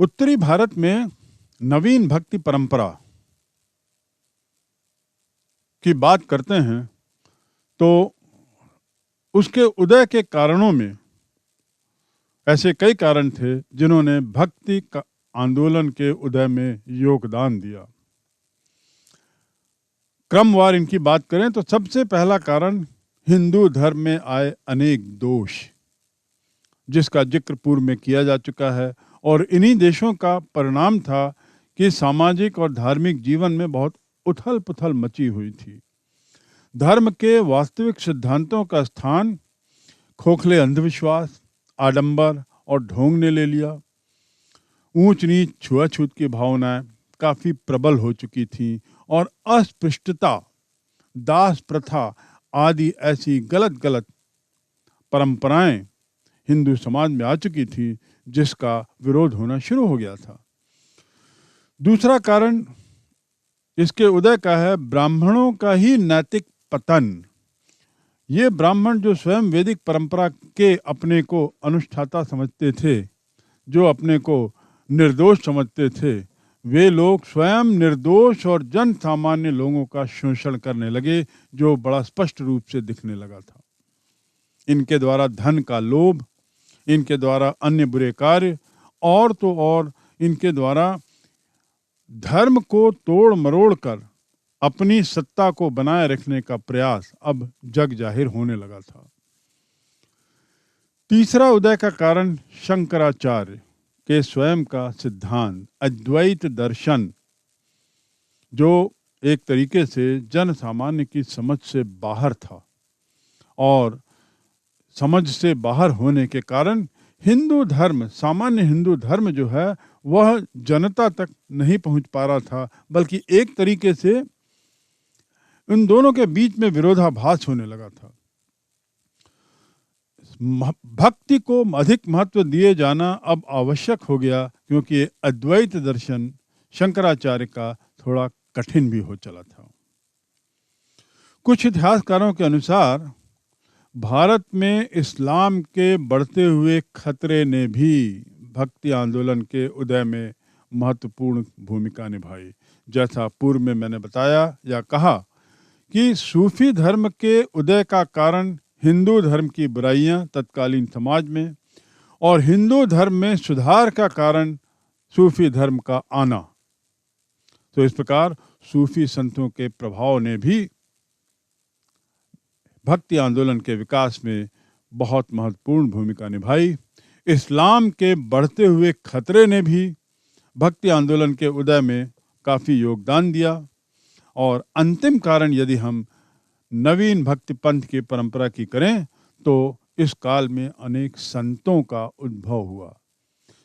उत्तरी भारत में नवीन भक्ति परंपरा की बात करते हैं तो उसके उदय के कारणों में ऐसे कई कारण थे जिन्होंने भक्ति का आंदोलन के उदय में योगदान दिया। क्रमवार इनकी बात करें तो सबसे पहला कारण हिंदू धर्म में आए अनेक दोष, जिसका जिक्र पूर्व में किया जा चुका है, और इन्हीं देशों का परिणाम था कि सामाजिक और धार्मिक जीवन में बहुत उथल पुथल मची हुई थी। धर्म के वास्तविक सिद्धांतों का स्थान खोखले अंधविश्वास, आडंबर और ढोंग ने ले लिया। ऊंच नीच, छुआछूत की भावनाएं काफी प्रबल हो चुकी थीं और अस्पृश्यता, दास प्रथा आदि ऐसी गलत गलत परंपराएं हिंदू समाज में आ चुकी थी, जिसका विरोध होना शुरू हो गया था। दूसरा कारण इसके उदय का है ब्राह्मणों का ही नैतिक पतन। ये ब्राह्मण जो स्वयं वैदिक परंपरा के अपने को अनुष्ठाता समझते थे, जो अपने को निर्दोष समझते थे, वे लोग स्वयं निर्दोष और जन सामान्य लोगों का शोषण करने लगे, जो बड़ा स्पष्ट रूप से दिखने लगा था। इनके द्वारा धन का लोभ, इनके द्वारा अन्य बुरे कार्य, और तो और इनके द्वारा धर्म को तोड़ मरोड़ कर अपनी सत्ता को बनाए रखने का प्रयास अब जग जाहिर होने लगा था। तीसरा उदय का कारण शंकराचार्य के स्वयं का सिद्धांत अद्वैत दर्शन, जो एक तरीके से जन सामान्य की समझ से बाहर था, और समझ से बाहर होने के कारण हिंदू धर्म, सामान्य हिंदू धर्म जो है वह जनता तक नहीं पहुंच पा रहा था, बल्कि एक तरीके से उन दोनों के बीच में विरोधाभास होने लगा था। भक्ति को अधिक महत्व दिए जाना अब आवश्यक हो गया, क्योंकि अद्वैत दर्शन शंकराचार्य का थोड़ा कठिन भी हो चला था। कुछ इतिहासकारों के अनुसार भारत में इस्लाम के बढ़ते हुए खतरे ने भी भक्ति आंदोलन के उदय में महत्वपूर्ण भूमिका निभाई। जैसा पूर्व में मैंने बताया या कहा कि सूफी धर्म के उदय का कारण हिंदू धर्म की बुराइयां तत्कालीन समाज में, और हिंदू धर्म में सुधार का कारण सूफी धर्म का आना। तो इस प्रकार सूफी संतों के प्रभाव ने भी भक्ति आंदोलन के विकास में बहुत महत्वपूर्ण भूमिका निभाई। इस्लाम के बढ़ते हुए खतरे ने भी भक्ति आंदोलन के उदय में काफ़ी योगदान दिया। और अंतिम कारण यदि हम नवीन भक्ति पंथ की परंपरा की करें तो इस काल में अनेक संतों का उद्भव हुआ,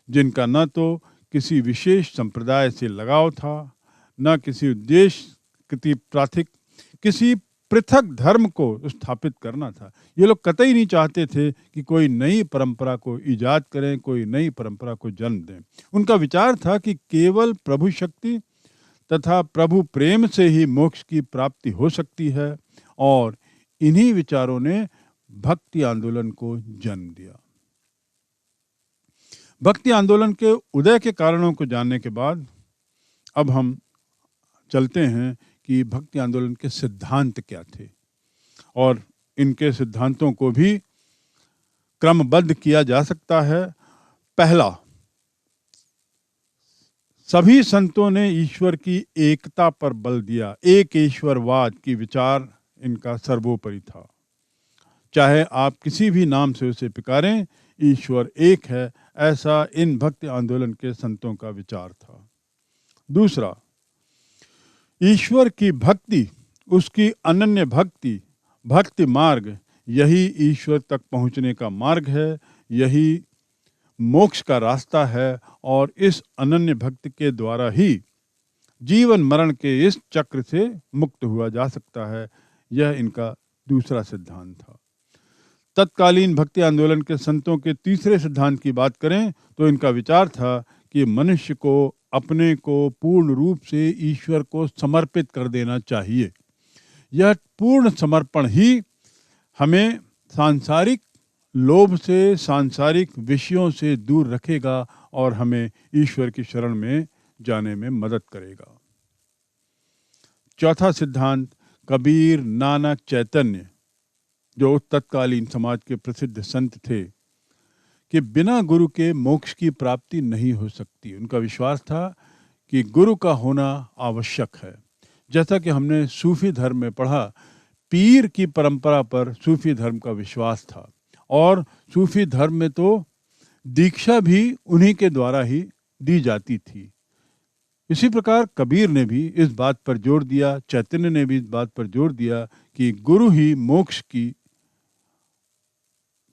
जिनका न तो किसी विशेष संप्रदाय से लगाव था, न किसी उद्देश्य किसी पृथक धर्म को स्थापित करना था। ये लोग कतई नहीं चाहते थे कि कोई नई परंपरा को ईजाद करें, कोई नई परंपरा को जन्म दें। उनका विचार था कि केवल प्रभु शक्ति तथा प्रभु प्रेम से ही मोक्ष की प्राप्ति हो सकती है, और इन्हीं विचारों ने भक्ति आंदोलन को जन्म दिया। भक्ति आंदोलन के उदय के कारणों को जानने के बाद अब हम चलते हैं कि भक्ति आंदोलन के सिद्धांत क्या थे, और इनके सिद्धांतों को भी क्रमबद्ध किया जा सकता है। पहला, सभी संतों ने ईश्वर की एकता पर बल दिया। एक ईश्वरवाद की विचार इनका सर्वोपरि था। चाहे आप किसी भी नाम से उसे पुकारें, ईश्वर एक है, ऐसा इन भक्ति आंदोलन के संतों का विचार था। दूसरा, ईश्वर की भक्ति, उसकी अनन्य भक्ति, भक्ति मार्ग, यही ईश्वर तक पहुंचने का मार्ग है, यही मोक्ष का रास्ता है, और इस अनन्य भक्ति के द्वारा ही जीवन मरण के इस चक्र से मुक्त हुआ जा सकता है। यह इनका दूसरा सिद्धांत था। तत्कालीन भक्ति आंदोलन के संतों के तीसरे सिद्धांत की बात करें तो इनका विचार था कि मनुष्य को अपने को पूर्ण रूप से ईश्वर को समर्पित कर देना चाहिए। यह पूर्ण समर्पण ही हमें सांसारिक लोभ से, सांसारिक विषयों से दूर रखेगा और हमें ईश्वर की शरण में जाने में मदद करेगा। चौथा सिद्धांत, कबीर, नानक, चैतन्य, जो तत्कालीन समाज के प्रसिद्ध संत थे, कि बिना गुरु के मोक्ष की प्राप्ति नहीं हो सकती। उनका विश्वास था कि गुरु का होना आवश्यक है। जैसा कि हमने सूफी धर्म में पढ़ा, पीर की परंपरा पर सूफी धर्म का विश्वास था और सूफी धर्म में तो दीक्षा भी उन्हीं के द्वारा ही दी जाती थी। इसी प्रकार कबीर ने भी इस बात पर जोर दिया, चैतन्य ने भी इस बात पर जोर दिया कि गुरु ही मोक्ष की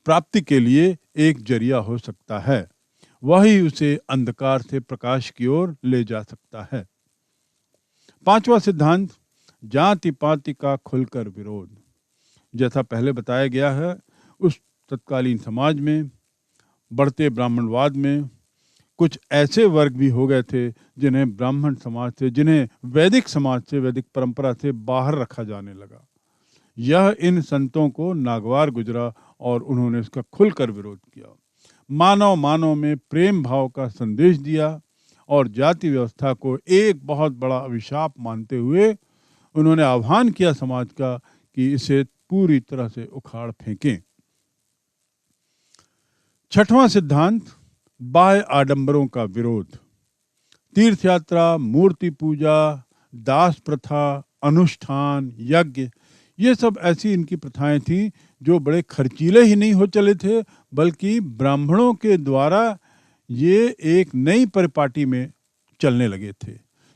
प्राप्ति के लिए एक जरिया हो सकता है, वही उसे अंधकार से प्रकाश की ओर ले जा सकता है। पांचवा सिद्धांत, जाति पाति का खुलकर विरोध। जैसा पहले बताया गया है, उस तत्कालीन समाज में, बढ़ते ब्राह्मणवाद में, कुछ ऐसे वर्ग भी हो गए थे जिन्हें ब्राह्मण समाज से, जिन्हें वैदिक समाज से, वैदिक परंपरा से बाहर रखा जाने लगा। यह इन संतों को नागवार गुजरा और उन्होंने इसका खुलकर विरोध किया। मानव मानव में प्रेम भाव का संदेश दिया और जाति व्यवस्था को एक बहुत बड़ा अभिशाप मानते हुए उन्होंने आह्वान किया समाज का कि इसे पूरी तरह से उखाड़ फेंकें। छठवां सिद्धांत, बाह्य आडंबरों का विरोध। तीर्थ यात्रा, मूर्ति पूजा, दास प्रथा, अनुष्ठान, यज्ञ, ये सब ऐसी इनकी प्रथाएं थीं जो बड़े खर्चीले ही नहीं हो चले थे, बल्कि ब्राह्मणों के द्वारा ये एक नई परिपाटी में चलने लगे थे,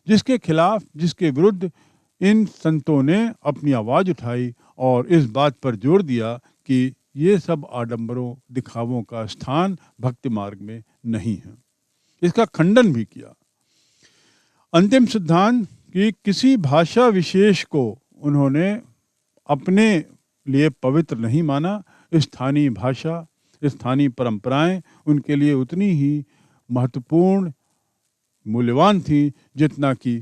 जिसके खिलाफ, जिसके विरुद्ध इन संतों ने अपनी आवाज़ उठाई और इस बात पर जोर दिया कि ये सब आडंबरों, दिखावों का स्थान भक्ति मार्ग में नहीं है। इसका खंडन भी किया। अंतिम सिद्धांत कि किसी भाषा विशेष को उन्होंने अपने लिए पवित्र नहीं माना। स्थानीय भाषा, स्थानीय परंपराएं उनके लिए उतनी ही महत्वपूर्ण, मूल्यवान थी जितना कि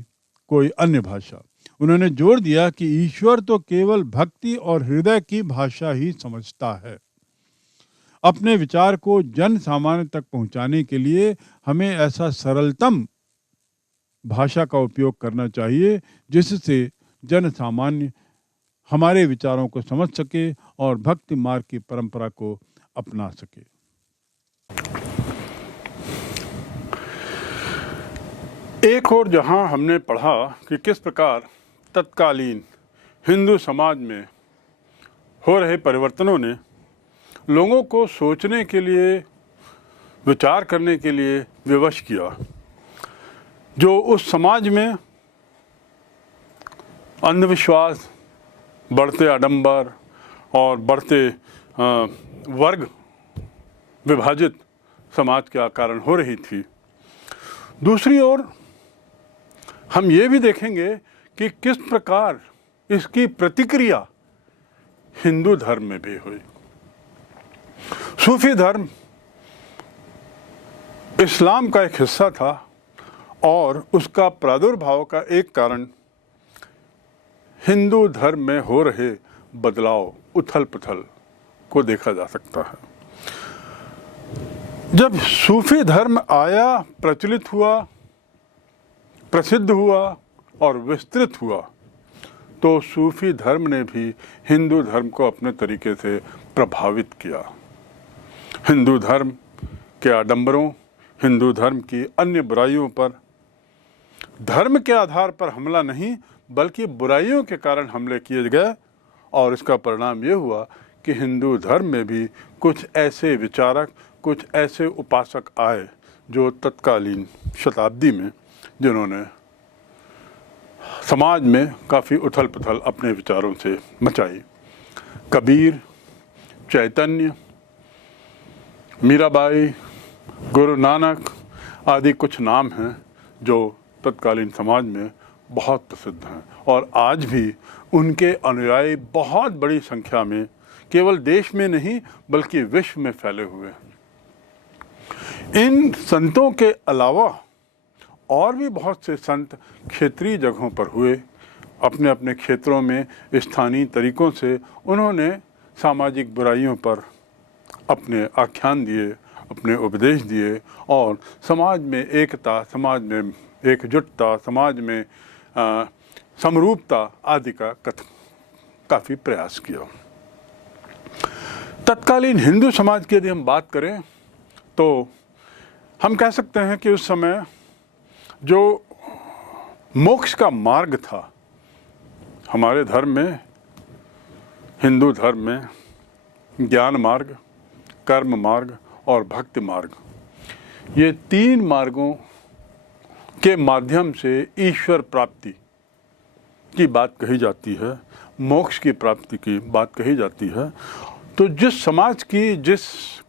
कोई अन्य भाषा। उन्होंने जोर दिया कि ईश्वर तो केवल भक्ति और हृदय की भाषा ही समझता है। अपने विचार को जन सामान्य तक पहुंचाने के लिए हमें ऐसा सरलतम भाषा का उपयोग करना चाहिए जिससे जन सामान्य हमारे विचारों को समझ सके और भक्ति मार्ग की परंपरा को अपना सके। एक और जहां हमने पढ़ा कि किस प्रकार तत्कालीन हिंदू समाज में हो रहे परिवर्तनों ने लोगों को सोचने के लिए, विचार करने के लिए विवश किया। जो उस समाज में अंधविश्वास, बढ़ते आडंबर और बढ़ते वर्ग विभाजित समाज के कारण हो रही थी। दूसरी ओर हम ये भी देखेंगे कि किस प्रकार इसकी प्रतिक्रिया हिंदू धर्म में भी हुई। सूफी धर्म इस्लाम का एक हिस्सा था और उसका प्रादुर्भाव का एक कारण हिंदू धर्म में हो रहे बदलाव, उथल पुथल को देखा जा सकता है। जब सूफी धर्म आया, प्रचलित हुआ, प्रसिद्ध हुआ और विस्तृत हुआ, तो सूफी धर्म ने भी हिंदू धर्म को अपने तरीके से प्रभावित किया। हिंदू धर्म के आडंबरों, हिंदू धर्म की अन्य बुराइयों पर धर्म के आधार पर हमला नहीं, बल्कि बुराइयों के कारण हमले किए गए और इसका परिणाम ये हुआ कि हिंदू धर्म में भी कुछ ऐसे विचारक, कुछ ऐसे उपासक आए जो तत्कालीन शताब्दी में, जिन्होंने समाज में काफ़ी उथल पुथल अपने विचारों से मचाई। कबीर, चैतन्य, मीराबाई, गुरु नानक आदि कुछ नाम हैं जो तत्कालीन समाज में बहुत प्रसिद्ध हैं और आज भी उनके अनुयायी बहुत बड़ी संख्या में केवल देश में नहीं बल्कि विश्व में फैले हुए हैं। इन संतों के अलावा और भी बहुत से संत क्षेत्रीय जगहों पर हुए। अपने अपने क्षेत्रों में स्थानीय तरीकों से उन्होंने सामाजिक बुराइयों पर अपने आख्यान दिए, अपने उपदेश दिए और समाज में एकता, समाज में एकजुटता, समाज में समरूपता आदि का काफ़ी प्रयास किया। तत्कालीन हिंदू समाज की यदि हम बात करें तो हम कह सकते हैं कि उस समय जो मोक्ष का मार्ग था हमारे धर्म में, हिंदू धर्म में, ज्ञान मार्ग, कर्म मार्ग और भक्ति मार्ग, ये 3 मार्गों के माध्यम से ईश्वर प्राप्ति की बात कही जाती है, मोक्ष की प्राप्ति की बात कही जाती है। तो जिस समाज की, जिस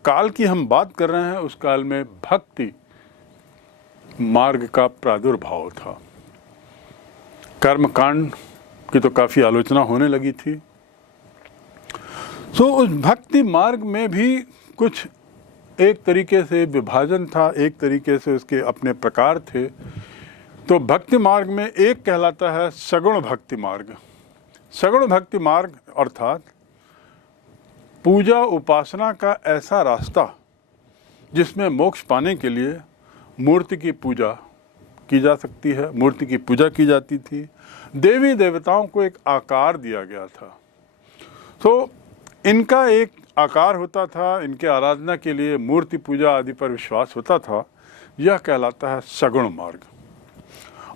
काल की हम बात कर रहे हैं, उस काल में भक्ति मार्ग का प्रादुर्भाव था। कर्मकांड की तो काफ़ी आलोचना होने लगी थी। तो उस भक्ति मार्ग में भी कुछ एक तरीके से विभाजन था, एक तरीके से उसके अपने प्रकार थे। तो भक्ति मार्ग में एक कहलाता है सगुण भक्ति मार्ग। सगुण भक्ति मार्ग अर्थात पूजा उपासना का ऐसा रास्ता जिसमें मोक्ष पाने के लिए मूर्ति की पूजा की जा सकती है, मूर्ति की पूजा की जाती थी, देवी देवताओं को एक आकार दिया गया था। तो इनका एक आकार होता था, इनके आराधना के लिए मूर्ति पूजा आदि पर विश्वास होता था। यह कहलाता है सगुण मार्ग।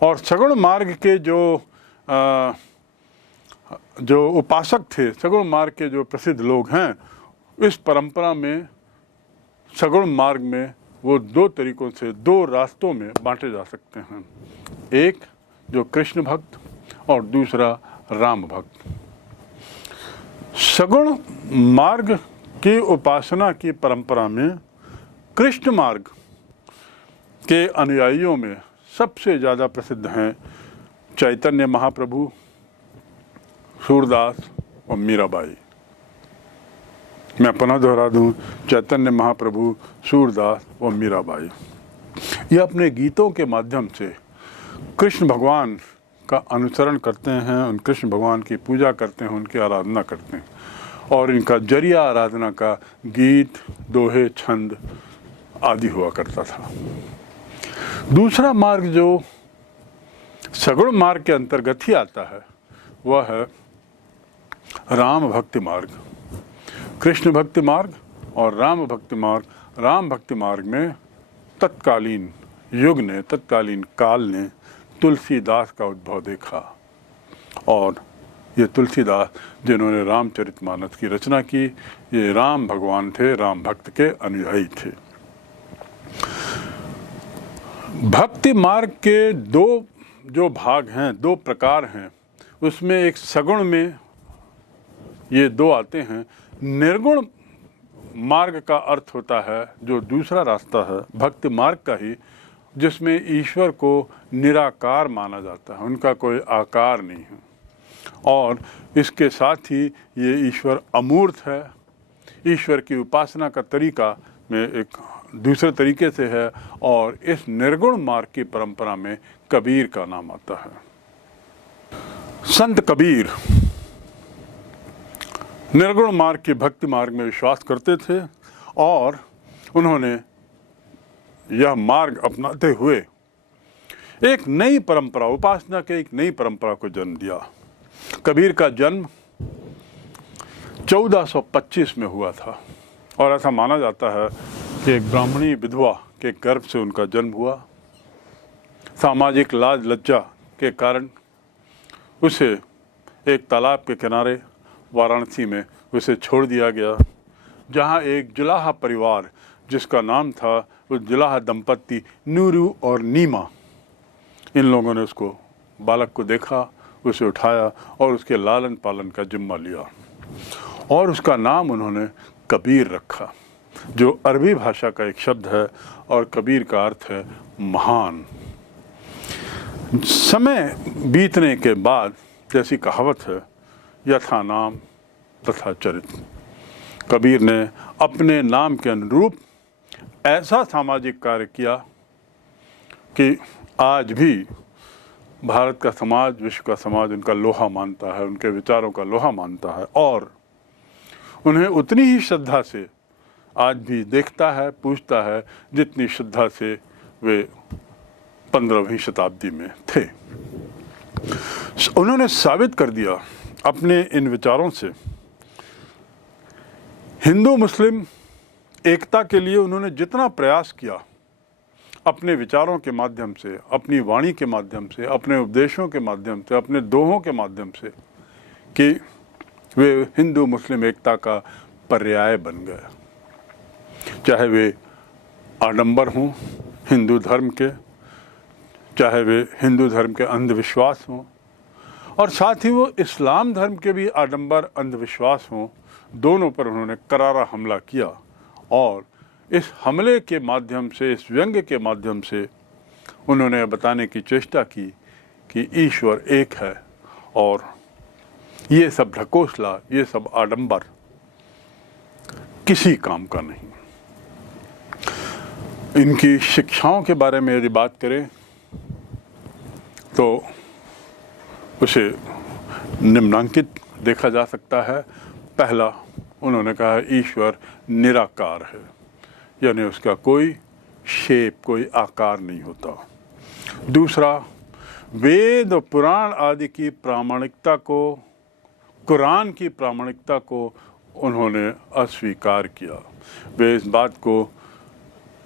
और सगुण मार्ग के जो उपासक थे, सगुण मार्ग के जो प्रसिद्ध लोग हैं, इस परंपरा में सगुण मार्ग में वो 2 तरीकों से, 2 रास्तों में बांटे जा सकते हैं। एक जो कृष्ण भक्त और दूसरा राम भक्त। सगुण मार्ग की उपासना की परंपरा में कृष्ण मार्ग के अनुयायियों में सबसे ज़्यादा प्रसिद्ध हैं चैतन्य महाप्रभु, सूरदास और मीराबाई। मैं पुनः दोहरा दूं, चैतन्य महाप्रभु, सूरदास और मीराबाई, ये अपने गीतों के माध्यम से कृष्ण भगवान का अनुसरण करते हैं, उन कृष्ण भगवान की पूजा करते हैं, उनकी आराधना करते हैं। और इनका जरिया आराधना का गीत, दोहे, छंद आदि हुआ करता था। दूसरा मार्ग जो सगुण मार्ग के अंतर्गत ही आता है वह है राम भक्ति मार्ग। कृष्ण भक्ति मार्ग और राम भक्ति मार्ग। राम भक्ति मार्ग में तत्कालीन युग ने, तत्कालीन काल ने तुलसीदास का उद्भव देखा। और ये तुलसीदास जिन्होंने रामचरितमानस की रचना की, ये राम भगवान थे, राम भक्त के अनुयायी थे। भक्ति मार्ग के 2 जो भाग हैं, 2 प्रकार हैं, उसमें एक सगुण में ये 2 आते हैं। निर्गुण मार्ग का अर्थ होता है जो दूसरा रास्ता है भक्ति मार्ग का ही, जिसमें ईश्वर को निराकार माना जाता है, उनका कोई आकार नहीं है। और इसके साथ ही ये ईश्वर अमूर्त है। ईश्वर की उपासना का तरीका में एक दूसरे तरीके से है। और इस निर्गुण मार्ग की परंपरा में कबीर का नाम आता है। संत कबीर निर्गुण मार्ग के भक्ति मार्ग में विश्वास करते थे और उन्होंने यह मार्ग अपनाते हुए एक नई परंपरा, उपासना के एक नई परंपरा को जन्म दिया। कबीर का जन्म 1425 में हुआ था और ऐसा माना जाता है कि एक ब्राह्मणी विधवा के गर्भ से उनका जन्म हुआ। सामाजिक लाज लज्जा के कारण उसे एक तालाब के किनारे वाराणसी में उसे छोड़ दिया गया, जहां एक जुलाहा परिवार जिसका नाम था, उस जुलाहा दंपत्ति नूरू और नीमा, इन लोगों ने उसको, बालक को देखा, उसे उठाया और उसके लालन पालन का जिम्मा लिया और उसका नाम उन्होंने कबीर रखा, जो अरबी भाषा का एक शब्द है और कबीर का अर्थ है महान। समय बीतने के बाद, जैसी कहावत है, यथा नाम तथा चरित्र, कबीर ने अपने नाम के अनुरूप ऐसा सामाजिक कार्य किया कि आज भी भारत का समाज, विश्व का समाज उनका लोहा मानता है, उनके विचारों का लोहा मानता है और उन्हें उतनी ही श्रद्धा से आज भी देखता है, पूछता है, जितनी श्रद्धा से वे 15वीं शताब्दी में थे। उन्होंने साबित कर दिया अपने इन विचारों से। हिंदू मुस्लिम एकता के लिए उन्होंने जितना प्रयास किया अपने विचारों के माध्यम से, अपनी वाणी के माध्यम से, अपने उपदेशों के माध्यम से, अपने दोहों के माध्यम से, कि वे हिंदू मुस्लिम एकता का पर्याय बन गए। चाहे वे आडंबर हों हिंदू धर्म के, चाहे वे हिंदू धर्म के अंधविश्वास हों, और साथ ही वो इस्लाम धर्म के भी आडंबर अंधविश्वास हों, दोनों पर उन्होंने करारा हमला किया। और इस हमले के माध्यम से, इस व्यंग्य के माध्यम से उन्होंने बताने की चेष्टा की कि ईश्वर एक है और ये सब ढकोसला, ये सब आडंबर किसी काम का नहीं। इनकी शिक्षाओं के बारे में यदि बात करें तो उसे निम्नांकित देखा जा सकता है। पहला, उन्होंने कहा ईश्वर निराकार है, यानी उसका कोई शेप, कोई आकार नहीं होता। दूसरा, वेद और पुराण आदि की प्रामाणिकता को, कुरान की प्रामाणिकता को उन्होंने अस्वीकार किया। वे इस बात को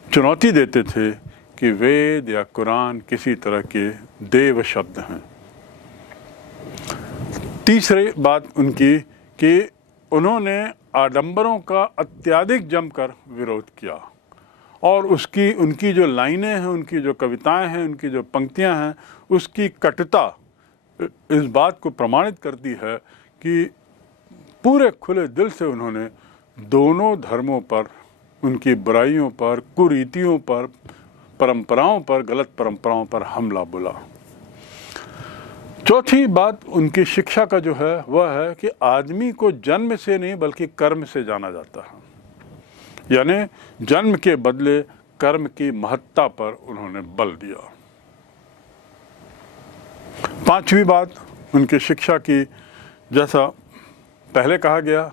चुनौती देते थे कि वेद या कुरान किसी तरह के देव शब्द हैं। तीसरी बात उनकी कि उन्होंने आडंबरों का अत्यधिक जमकर विरोध किया, और उनकी जो लाइनें हैं, उनकी जो कविताएं हैं, उनकी जो पंक्तियां हैं, उसकी कटुता इस बात को प्रमाणित करती है कि पूरे खुले दिल से उन्होंने दोनों धर्मों पर, उनकी बुराइयों पर, कुरीतियों पर, परंपराओं पर, गलत परंपराओं पर हमला बोला। चौथी बात उनकी शिक्षा का जो है वह है कि आदमी को जन्म से नहीं बल्कि कर्म से जाना जाता है, यानी जन्म के बदले कर्म की महत्ता पर उन्होंने बल दिया। पांचवी बात उनकी शिक्षा की, जैसा पहले कहा गया,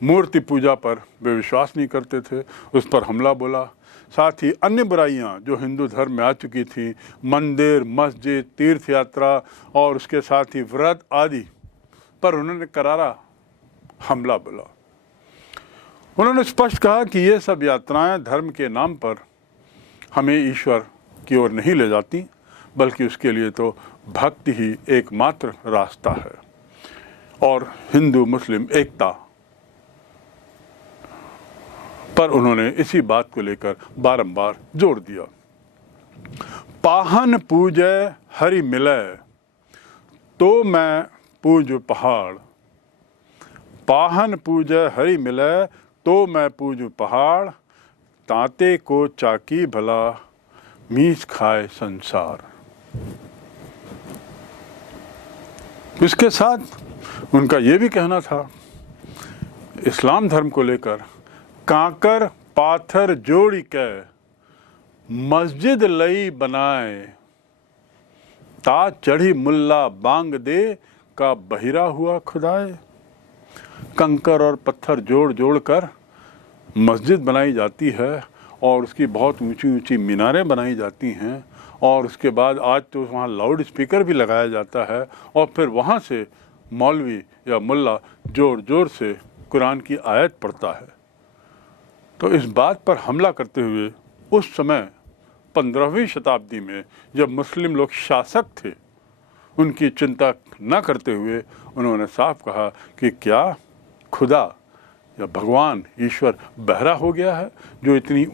मूर्ति पूजा पर वे विश्वास नहीं करते थे, उस पर हमला बोला। साथ ही अन्य बुराइयां जो हिंदू धर्म में आ चुकी थी, मंदिर, मस्जिद, तीर्थ यात्रा और उसके साथ ही व्रत आदि पर उन्होंने करारा हमला बोला। उन्होंने स्पष्ट कहा कि ये सब यात्राएं धर्म के नाम पर हमें ईश्वर की ओर नहीं ले जाती, बल्कि उसके लिए तो भक्ति ही एकमात्र रास्ता है। और हिंदू मुस्लिम एकता पर उन्होंने इसी बात को लेकर बारंबार जोर दिया। पाहन पूजय हरि मिलय तो मैं पूज पहाड़, पाहन पूजय हरि मिलय तो मैं पूज पहाड़, तांते को चाकी भला मीच खाए संसार। इसके साथ उनका ये भी कहना था इस्लाम धर्म को लेकर, कांकर पाथर जोड़ी के मस्जिद लई बनाए, ता चढ़ी मुल्ला बांग दे का बहिरा हुआ खुदाए। कंकर और पत्थर जोड़ जोड़ कर मस्जिद बनाई जाती है और उसकी बहुत ऊंची ऊंची मीनारें बनाई जाती हैं, और उसके बाद आज तो वहाँ लाउड स्पीकर भी लगाया जाता है, और फिर वहाँ से मौलवी या मुल्ला जोर जोर से कुरान की आयत पढ़ता है। तो इस बात पर हमला करते हुए उस समय 15वीं शताब्दी में जब मुस्लिम लोग शासक थे, उनकी चिंता न करते हुए उन्होंने साफ कहा कि क्या खुदा या भगवान ईश्वर बहरा हो गया है जो इतनी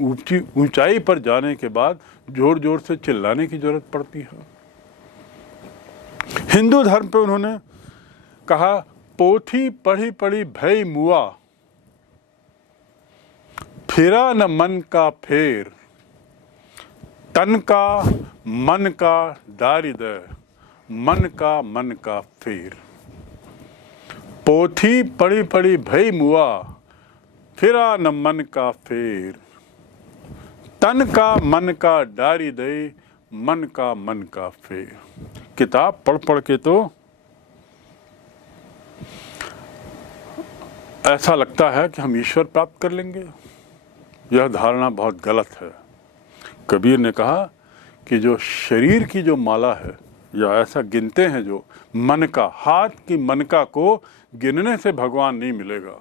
ऊंचाई पर जाने के बाद जोर जोर से चिल्लाने की जरूरत पड़ती है। हिंदू धर्म पे उन्होंने कहा, पोथी पढ़ी पढ़ी भय मुआ, फिरा न मन का फेर, तन का मन का दारिदय, मन का फेर। पोथी पढ़ी पढ़ी भय मुआ, फिरा न मन का फेर, तन का मन का डारी दे, मन का फेर। किताब पढ़ पढ़ के तो ऐसा लगता है कि हम ईश्वर प्राप्त कर लेंगे, यह धारणा बहुत गलत है। कबीर ने कहा कि जो शरीर की जो माला है, या ऐसा गिनते हैं जो मन का, हाथ की मनका को गिनने से भगवान नहीं मिलेगा।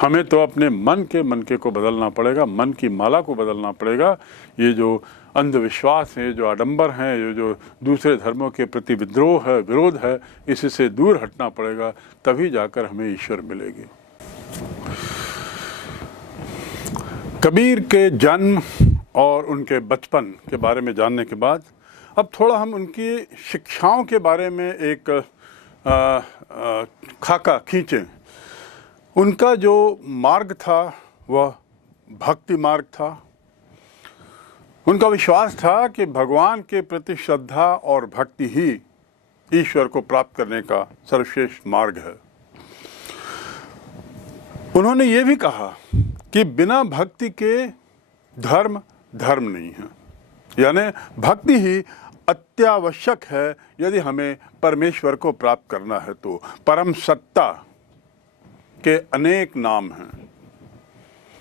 हमें तो अपने मन के मनके को बदलना पड़ेगा, मन की माला को बदलना पड़ेगा। ये जो अंधविश्वास है, जो आडंबर हैं, जो दूसरे धर्मों के प्रति विद्रोह है, विरोध है, इससे दूर हटना पड़ेगा, तभी जाकर हमें ईश्वर मिलेगी। कबीर के जन्म और उनके बचपन के बारे में जानने के बाद अब थोड़ा हम उनकी शिक्षाओं के बारे में एक खाका खींचें। उनका जो मार्ग था वह भक्ति मार्ग था। उनका विश्वास था कि भगवान के प्रति श्रद्धा और भक्ति ही ईश्वर को प्राप्त करने का सर्वश्रेष्ठ मार्ग है। उन्होंने ये भी कहा कि बिना भक्ति के धर्म धर्म नहीं है, यानी भक्ति ही अत्यावश्यक है यदि हमें परमेश्वर को प्राप्त करना है। तो परम सत्ता के अनेक नाम हैं,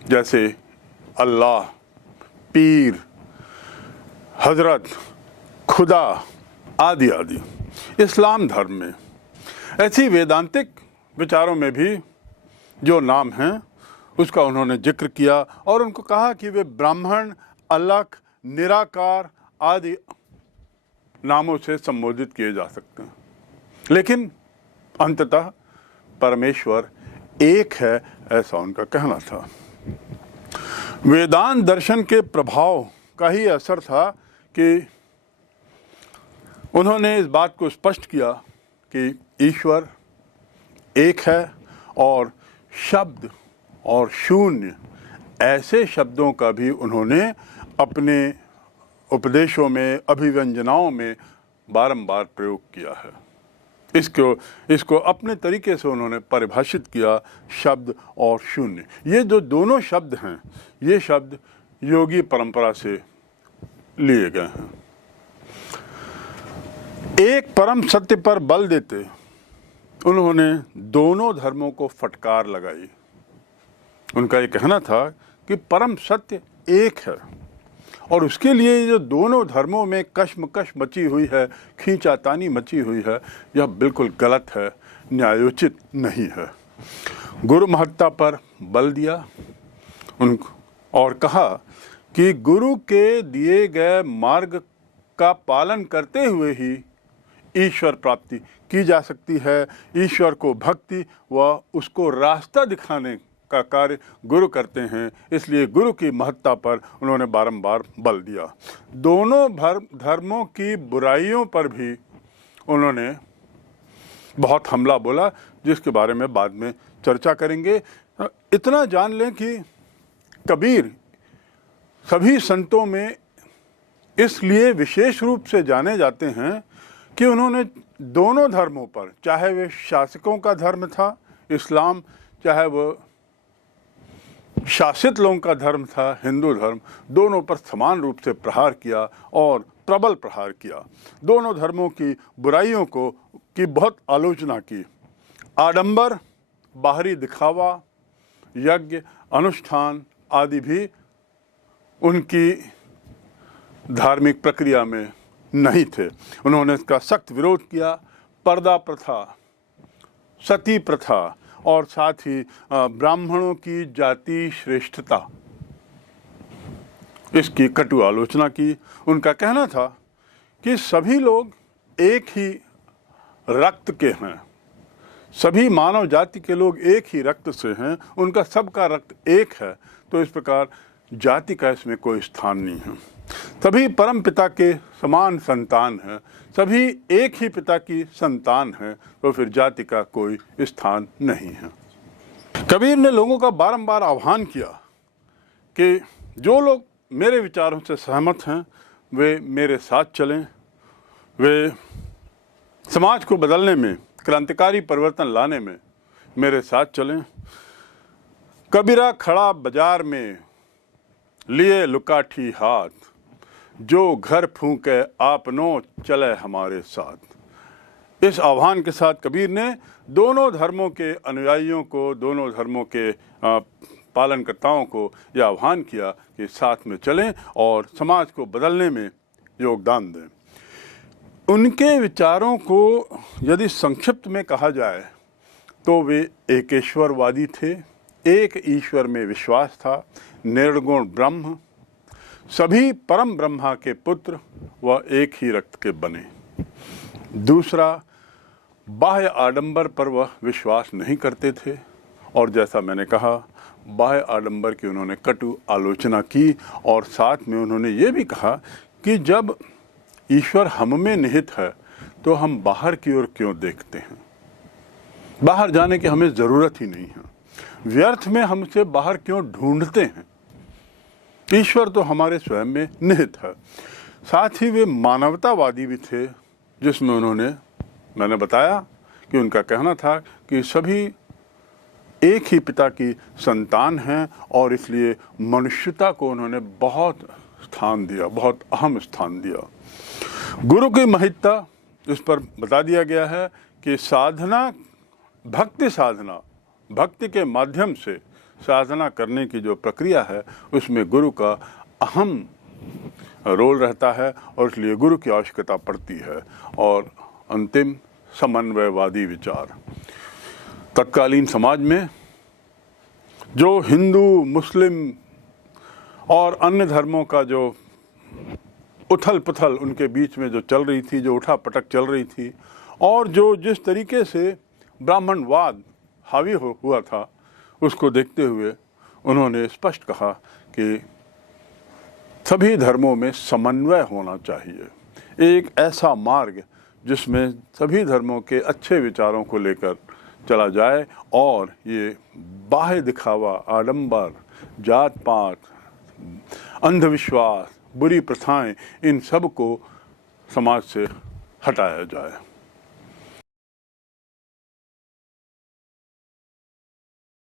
जैसे अल्लाह, पीर, हजरत, खुदा आदि आदि। इस्लाम धर्म में ऐसी वेदांतिक विचारों में भी जो नाम हैं उसका उन्होंने जिक्र किया और उनको कहा कि वे ब्राह्मण, अलख, निराकार आदि नामों से संबोधित किए जा सकते हैं, लेकिन अंततः परमेश्वर एक है, ऐसा उनका कहना था। वेदांत दर्शन के प्रभाव का ही असर था कि उन्होंने इस बात को स्पष्ट किया कि ईश्वर एक है और शब्द और शून्य ऐसे शब्दों का भी उन्होंने अपने उपदेशों में, अभिव्यंजनाओं में बारंबार प्रयोग किया है। इसको अपने तरीके से उन्होंने परिभाषित किया, शब्द और शून्य। ये जो दोनों शब्द हैं, ये शब्द योगी परंपरा से लिए गए हैं। एक परम सत्य पर बल देते उन्होंने दोनों धर्मों को फटकार लगाई। उनका ये कहना था कि परम सत्य एक है और उसके लिए जो दोनों धर्मों में कश्मकश मची हुई है, खींचातानी मची हुई है, यह बिल्कुल गलत है, न्यायोचित नहीं है। गुरु महत्ता पर बल दिया और कहा कि गुरु के दिए गए मार्ग का पालन करते हुए ही ईश्वर प्राप्ति की जा सकती है। ईश्वर को भक्ति व उसको रास्ता दिखाने का कार्य गुरु करते हैं, इसलिए गुरु की महत्ता पर उन्होंने बारंबार बल दिया। दोनों धर्मों की बुराइयों पर भी उन्होंने बहुत हमला बोला, जिसके बारे में बाद में चर्चा करेंगे। इतना जान लें कि कबीर सभी संतों में इसलिए विशेष रूप से जाने जाते हैं कि उन्होंने दोनों धर्मों पर, चाहे वे शासकों का धर्म था इस्लाम, चाहे वो शासित लोगों का धर्म था हिंदू धर्म, दोनों पर समान रूप से प्रहार किया और प्रबल प्रहार किया। दोनों धर्मों की बुराइयों की बहुत आलोचना की। आडंबर, बाहरी दिखावा, यज्ञ, अनुष्ठान आदि भी उनकी धार्मिक प्रक्रिया में नहीं थे। उन्होंने इसका सख्त विरोध किया। पर्दा प्रथा, सती प्रथा और साथ ही ब्राह्मणों की जाति श्रेष्ठता, इसकी कटु आलोचना की। उनका कहना था कि सभी लोग एक ही रक्त के हैं, सभी मानव जाति के लोग एक ही रक्त से हैं, उनका सबका रक्त एक है, तो इस प्रकार जाति का इसमें कोई स्थान नहीं है। सभी परम पिता के समान संतान हैं, सभी एक ही पिता की संतान हैं, तो फिर जाति का कोई स्थान नहीं है। कबीर ने लोगों का बारंबार आह्वान किया कि जो लोग मेरे विचारों से सहमत हैं वे मेरे साथ चलें, वे समाज को बदलने में, क्रांतिकारी परिवर्तन लाने में मेरे साथ चलें। कबीरा खड़ा बाजार में लिए लुकाठी हाथ, जो घर फूंके आपनो चले हमारे साथ। इस आह्वान के साथ कबीर ने दोनों धर्मों के अनुयायियों को, दोनों धर्मों के पालनकर्ताओं को यह आह्वान किया कि साथ में चलें और समाज को बदलने में योगदान दें। उनके विचारों को यदि संक्षिप्त में कहा जाए तो वे एकेश्वरवादी थे, एक ईश्वर में विश्वास था, निर्गुण ब्रह्म, सभी परम ब्रह्मा के पुत्र व एक ही रक्त के बने। दूसरा, बाह्य आडंबर पर वह विश्वास नहीं करते थे और जैसा मैंने कहा बाह्य आडंबर की उन्होंने कटु आलोचना की और साथ में उन्होंने ये भी कहा कि जब ईश्वर हम में निहित है तो हम बाहर की ओर क्यों देखते हैं, बाहर जाने की हमें ज़रूरत ही नहीं है, व्यर्थ में हमसे बाहर क्यों ढूंढते हैं, ईश्वर तो हमारे स्वयं में निहित है। साथ ही वे मानवतावादी भी थे, जिसमें उन्होंने, मैंने बताया कि उनका कहना था कि सभी एक ही पिता की संतान हैं और इसलिए मनुष्यता को उन्होंने बहुत स्थान दिया, बहुत अहम स्थान दिया। गुरु की महत्ता इस पर बता दिया गया है कि साधना, भक्ति साधना, भक्ति के माध्यम से साधना करने की जो प्रक्रिया है उसमें गुरु का अहम रोल रहता है और इसलिए गुरु की आवश्यकता पड़ती है। और अंतिम, समन्वयवादी विचार। तत्कालीन समाज में जो हिंदू, मुस्लिम और अन्य धर्मों का जो उथल पुथल उनके बीच में जो चल रही थी, जो उठा पटक चल रही थी और जो जिस तरीके से ब्राह्मणवाद हावी हुआ था, उसको देखते हुए उन्होंने स्पष्ट कहा कि सभी धर्मों में समन्वय होना चाहिए, एक ऐसा मार्ग जिसमें सभी धर्मों के अच्छे विचारों को लेकर चला जाए और ये बाह्य दिखावा, आडंबर, जात पात, अंधविश्वास, बुरी प्रथाएं, इन सब को समाज से हटाया जाए।